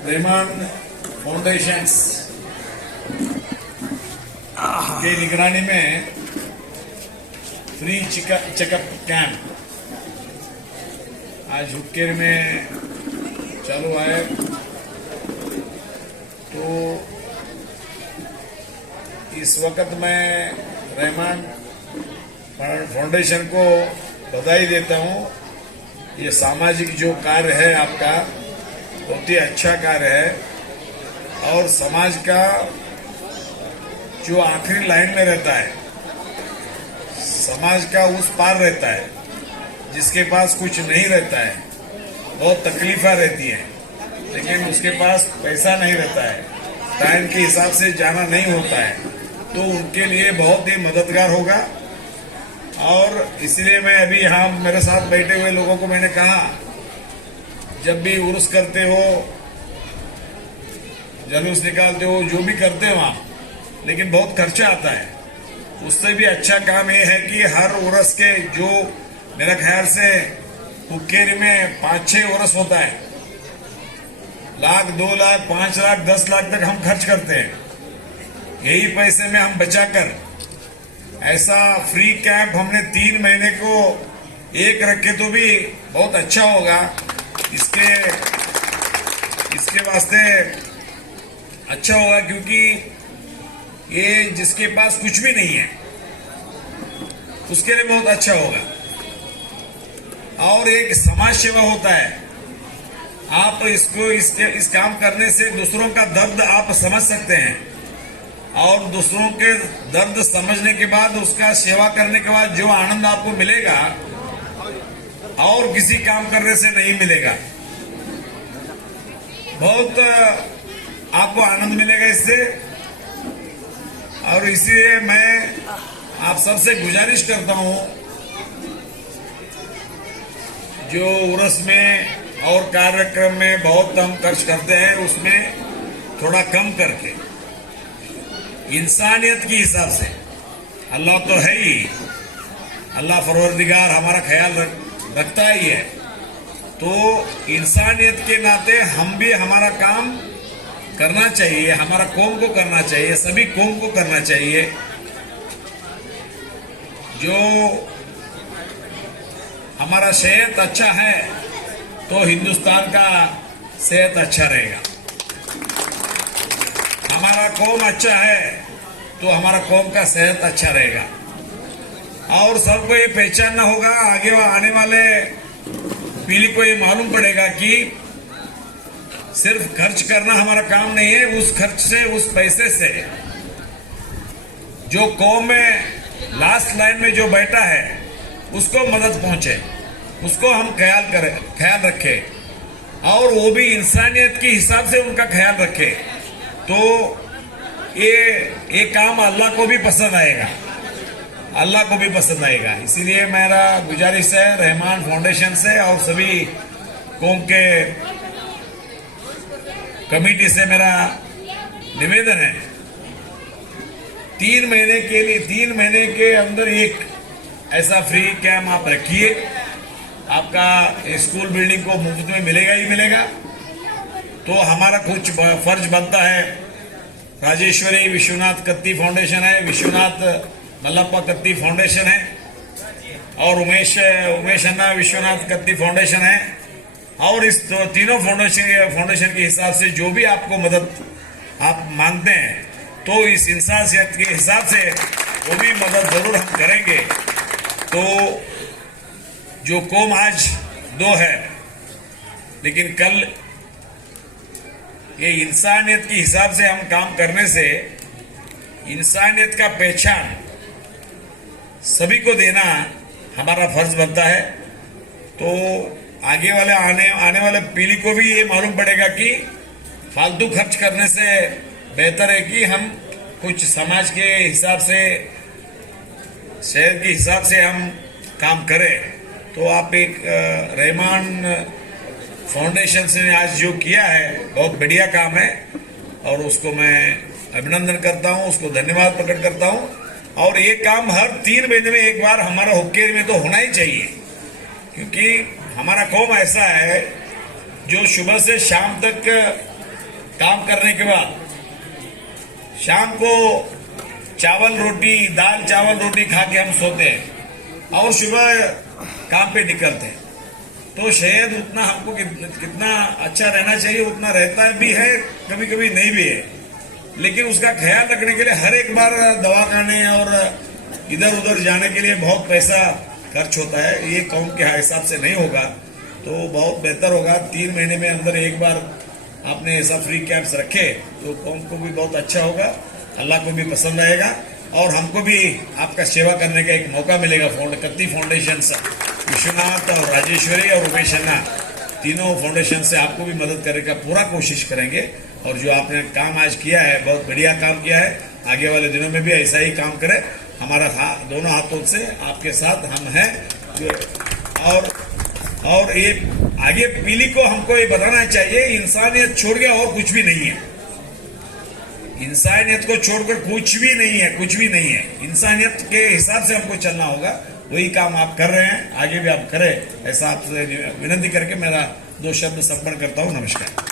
Rahman foundations की निगरानी में फ्री चेकअप कैंप आज हुक्केरी में चालू है। तो इस वक्त मैं रहमान फाउंडेशन को बधाई देता हूँ। ये सामाजिक जो कार्य है आपका बहुत ही अच्छा कार्य है और समाज का जो आखिरी लाइन में रहता है, समाज का उस पार रहता है, जिसके पास कुछ नहीं रहता है, बहुत तकलीफें रहती हैं, लेकिन उसके पास पैसा नहीं रहता है, टाइम के हिसाब से जाना नहीं होता है, तो उनके लिए बहुत ही मददगार होगा। और इसलिए मैं अभी यहाँ मेरे साथ बैठे हुए लोगों को मैंने कहा, जब भी उर्स करते हो, जलूस निकालते हो, जो भी करते हो आप, लेकिन बहुत खर्चा आता है। उससे भी अच्छा काम ये है कि हर उर्स के जो मेरा ख्याल से हुक्केरी में 5-6 उर्स होता है, 1 लाख 2 लाख 5 लाख 10 लाख तक हम खर्च करते हैं। यही पैसे में हम बचाकर ऐसा फ्री कैंप हमने 3 महीने को एक रखे तो भी बहुत अच्छा होगा। इसके वास्ते अच्छा होगा, क्योंकि ये जिसके पास कुछ भी नहीं है उसके लिए बहुत अच्छा होगा। और एक समाज सेवा होता है, आप इस काम करने से दूसरों का दर्द आप समझ सकते हैं और दूसरों के दर्द समझने के बाद उसका सेवा करने के बाद जो आनंद आपको मिलेगा और किसी काम करने से नहीं मिलेगा। बहुत आपको आनंद मिलेगा इससे। और इसलिए मैं आप सबसे गुजारिश करता हूं, जो उर्स में और कार्यक्रम में बहुत हम खर्च करते हैं, उसमें थोड़ा कम करके इंसानियत के हिसाब से, अल्लाह तो है ही, अल्लाह परवरदिगार हमारा ख्याल रखता ही है, तो इंसानियत के नाते हम भी हमारा काम करना चाहिए, हमारा कौम को करना चाहिए, सभी कौम को करना चाहिए। जो हमारा सेहत अच्छा है तो हिंदुस्तान का सेहत अच्छा रहेगा, हमारा कौम अच्छा है तो हमारा कौम का सेहत अच्छा रहेगा। और सबको ये पहचानना होगा, आगे आने वाले पीढ़ी को ये मालूम पड़ेगा कि सिर्फ खर्च करना हमारा काम नहीं है, उस खर्च से, उस पैसे से जो कौम में लास्ट लाइन में जो बैठा है उसको मदद पहुंचे, उसको हम ख्याल रखें और वो भी इंसानियत के हिसाब से उनका ख्याल रखे, तो ये काम अल्लाह को भी पसंद आएगा, अल्लाह को भी पसंद आएगा। इसीलिए मेरा गुजारिश है रहमान फाउंडेशन से और सभी कौम के कमेटी से मेरा निवेदन है, 3 महीने के अंदर एक ऐसा फ्री कैंप आप रखिए। आपका स्कूल बिल्डिंग को मुफ्त में मिलेगा ही मिलेगा। तो हमारा कुछ फर्ज बनता है, राजेश्वरी विश्वनाथ कत्ती फाउंडेशन है, विश्वनाथ मल्लप्पा कत्ती फाउंडेशन है और उमेश अन्ना विश्वनाथ कत्ती फाउंडेशन है, और इस तीनों फाउंडेशन के हिसाब से जो भी आपको मदद आप मांगते हैं, तो इस इंसानियत के हिसाब से वो भी मदद जरूर हम करेंगे। तो जो कौम आज 2 है, लेकिन कल ये इंसानियत के हिसाब से हम काम करने से इंसानियत का पहचान सभी को देना हमारा फर्ज बनता है। तो आगे वाले आने वाले पीढ़ी को भी ये मालूम पड़ेगा कि फालतू खर्च करने से बेहतर है कि हम कुछ समाज के हिसाब से, शहर के हिसाब से हम काम करें। तो आप एक रहमान फाउंडेशन से आज जो किया है बहुत बढ़िया काम है और उसको मैं अभिनंदन करता हूं, उसको धन्यवाद प्रकट करता हूं। और ये काम हर 3 महीने में एक बार हमारा हुक्केरी में तो होना ही चाहिए, क्योंकि हमारा कौम ऐसा है जो सुबह से शाम तक काम करने के बाद शाम को चावल रोटी, दाल चावल रोटी खा के हम सोते हैं और सुबह काम पे निकलते हैं। तो शायद उतना हमको कितना अच्छा रहना चाहिए उतना रहता भी है, कभी कभी नहीं भी है, लेकिन उसका ख्याल रखने के लिए हर एक बार दवा खाने और इधर उधर जाने के लिए बहुत पैसा खर्च होता है। ये कौम के हिसाब से नहीं होगा तो बहुत बेहतर होगा। 3 महीने में अंदर एक बार आपने ऐसा फ्री कैंप्स रखे तो कौम को भी बहुत अच्छा होगा, अल्लाह को भी पसंद आएगा और हमको भी आपका सेवा करने का एक मौका मिलेगा। कत्ती फाउंडेशन से विश्वनाथ और राजेश्वरी और उमेश अन्ना तीनों फाउंडेशन से आपको भी मदद करने का पूरा कोशिश करेंगे। और जो आपने काम आज किया है बहुत बढ़िया काम किया है, आगे वाले दिनों में भी ऐसा ही काम करें। हमारा दोनों हाथों से आपके साथ हम हैं। और ये आगे पीढ़ी को हमको ये बताना चाहिए, इंसानियत छोड़ के और कुछ भी नहीं है। इंसानियत को छोड़कर कुछ भी नहीं है, कुछ भी नहीं है। इंसानियत के हिसाब से हमको चलना होगा। वही काम आप कर रहे हैं, आगे भी आप करें, ऐसा आपसे विनती करके मेरा 2 शब्द संपन्न करता हूं। नमस्कार।